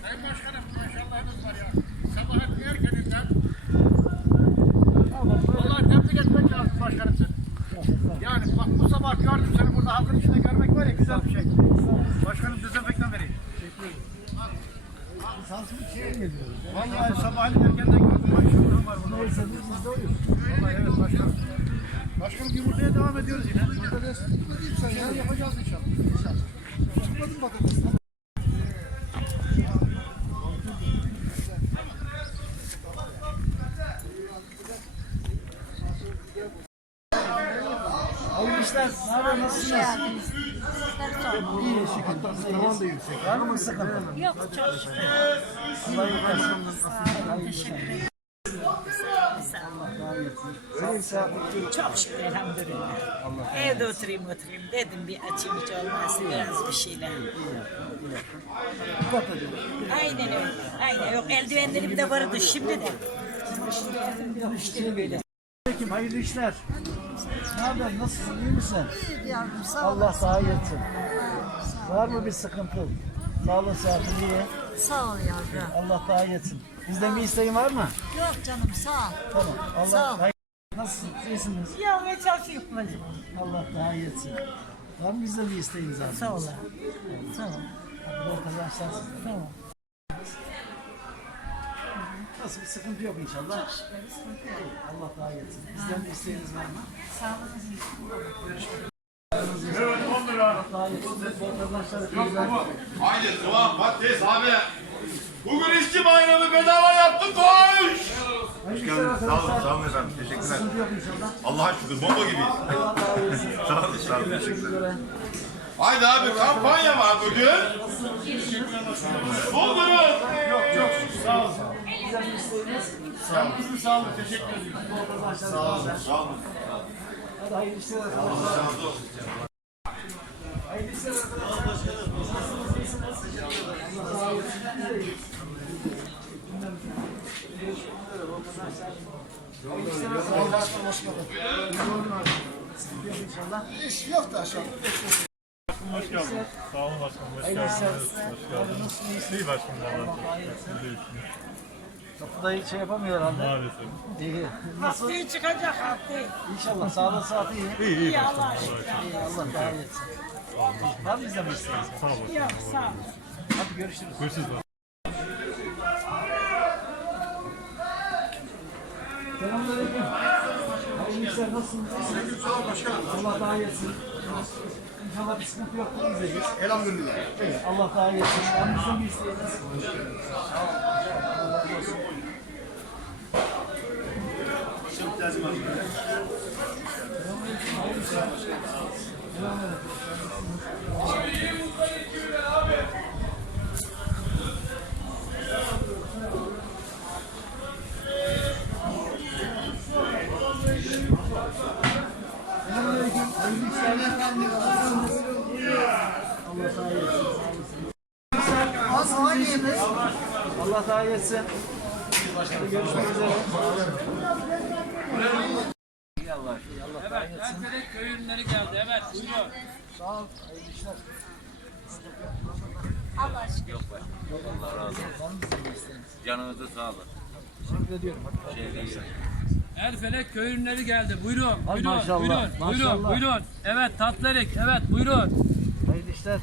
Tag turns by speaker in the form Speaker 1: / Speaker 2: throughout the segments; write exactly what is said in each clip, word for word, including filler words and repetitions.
Speaker 1: Sayın Başkanım maşallahınız var ya. Sabahın erkeninden vallahi tebrik etmek lazım başkanım seni. Yani bak bu sabah gördüm seni burada halkın içinde görmek var ya güzel bir şey. Başkanım dezenfektan vereyim. Teşekkür ederim. Vallahi sabahın erkenden gördüm maşallahım var burada. Neyse biz de oyuz. Vallahi evet başkanım. Başkanım yumurtaya devam ediyoruz yine. Patates. Sen ya yapacağız inşallah. İnşallah. Çıkmadın patates. Hayırlı işler. Ne haber? Nasılsınız? İyi şükür. Tamam da yüksek. Var mı sıkıntı?
Speaker 2: Yok çok şükür.
Speaker 1: Allah yıkasın.
Speaker 2: Teşekkür ederim.
Speaker 1: Öyle bir saat.
Speaker 2: Çok şükür elhamdülillah. Evde oturayım oturayım dedim bir açayım hiç olmazsa biraz bir şeyler. Aynen öyle. Aynen yok eldivenlerim de vardı şimdi de. Şimdi işte böyle.
Speaker 1: Peki hayırlı işler. Ne haber? Nasılsın? İyi misin?
Speaker 3: İyi yavrum sağ ol.
Speaker 1: Allah sağ etsin. Var mı bir sıkıntı? Sağlık sıhhatin iyi.
Speaker 3: Sağ ol yavrum.
Speaker 1: Allah daha etsin. Bizden bir isteğin var mı?
Speaker 3: Yok canım sağ ol.
Speaker 1: Tamam. Allah
Speaker 3: Sağ ol.
Speaker 1: hayır. Nasılsınız? İyisiniz?
Speaker 2: Ya ve çalışıyorum bacım.
Speaker 1: Allah daha etsin. Var mı bizden bir isteğiniz abi?
Speaker 2: Sağ ol. Sağ ol.
Speaker 1: Hadi bol kazançlar size.
Speaker 2: Tamam.
Speaker 1: Nasıl bir sıkıntı yok inşallah. Allah daha etsin. Bizden bir isteğiniz var mı?
Speaker 2: Sağ olun.
Speaker 4: Evet on lira.
Speaker 1: Daha etsin. Bol kazançlar.
Speaker 4: Yok baba. Haydi soğan patates abi. Bugün işçi bayramı bedava yaptık koş.
Speaker 1: Hoş
Speaker 5: geldiniz. Sağ olun, sağ olun efendim. Teşekkürler.
Speaker 1: Sıkıntı yok inşallah.
Speaker 5: Allah'a şükür bomba gibiyiz.
Speaker 1: Allah daha etsin.
Speaker 5: Sağ olun, sağ olun.
Speaker 1: Teşekkürler.
Speaker 4: Haydi abi kampanya var bugün. Buldunuz. Yok yok sağ olun.
Speaker 1: Bizden bir isteğiniz.
Speaker 4: Sen bizim sağ olun teşekkür ederim.
Speaker 1: Bol kazançlar. Sağ olun.
Speaker 5: Sağ olun.
Speaker 1: Hadi hayırlı işler arkadaşlar. Hayırlı işler arkadaşlar. Nasılsınız? İyisiniz? Allah razı olsun. Görüşmek üzere. Bol kazançlar. Hayırlı işler arkadaşlar. Hoş geldin. Sıkıntı yok inşallah. İş yok da aşağı.
Speaker 4: Hoş geldin. Sağ olun başkanım. Hoş
Speaker 1: Hayırlı işler.
Speaker 4: geldiniz. Hoş geldiniz.
Speaker 1: Nasılsınız? İyisiniz?
Speaker 4: İyi başkanım.
Speaker 1: Allah
Speaker 4: Allah
Speaker 1: hayırlısı.
Speaker 4: razı olsun.
Speaker 1: Kapıda hiç şey yapamıyor herhalde.
Speaker 4: Maalesef.
Speaker 1: İyi. Nasıl?
Speaker 2: Haftaya çıkacak haftaya.
Speaker 1: İnşallah sağlık saati iyi.
Speaker 4: İyi iyi
Speaker 2: İyi
Speaker 4: başkanım.
Speaker 2: Allah'a
Speaker 4: Allah
Speaker 2: şükür.
Speaker 4: razı
Speaker 1: İyi Allah daha iyi etsin. Var mı bizden bir isteğiniz?
Speaker 4: olsun. Sağ olun.
Speaker 2: Yok sağ ol.
Speaker 1: Hadi görüşürüz.
Speaker 4: Görüşürüz.
Speaker 1: Selamünaleyküm. Hayırlı işler nasılsınız? Allah daha iyi etsin. İnşallah bir sıkıntı yok. Bizeyiz.
Speaker 4: Elhamdülillah.
Speaker 1: Evet, Allah daha iyi etsin. Anlaşılın bir isteğiniz. Selamünaleyküm. Hayırlı işler. Allah daha iyi etsin. Sağ olasın. Allah daha iyi etsin. Başkanım görüşmek üzere. İyi Allah. Allah daha iyi etsin.
Speaker 6: Erfelek köy ürünleri geldi. Evet, buyurun.
Speaker 1: Sağ ol. Hayırlı işler.
Speaker 2: Allah şükür.
Speaker 7: Yok be. Allah razı olsun.
Speaker 1: Var mı sizin bir isteğiniz?
Speaker 7: Canınızı sağ olun.
Speaker 1: Teşekkür ediyorum. Hadi.
Speaker 7: Şey değil.
Speaker 6: Erfelek köy ürünleri geldi. Buyurun,
Speaker 1: Ay
Speaker 6: buyurun,
Speaker 1: maşallah,
Speaker 6: buyurun,
Speaker 1: maşallah.
Speaker 6: buyurun, buyurun. Evet, tatlı erik. Evet, buyurun.
Speaker 1: Hayırlı işler.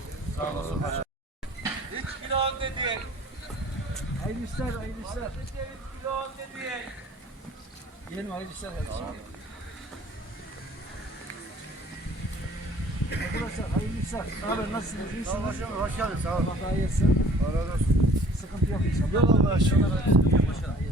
Speaker 6: üç kilo on dedi.
Speaker 1: Hayırlı işler. Hayırlı işler.
Speaker 6: üç kilo on dedi.
Speaker 1: Yiyelim hayırlı işler kardeşim. Arkadaşlar hayırlı işler. Ne haber? Nasılsınız? İyisiniz?
Speaker 4: Hoş geldin. Sağ olun.
Speaker 1: Allah daha iyi etsin.
Speaker 4: Allah razı olsun.
Speaker 1: Sıkıntı yok inşallah.
Speaker 4: Yok Allah aşkına.
Speaker 1: Başkanım.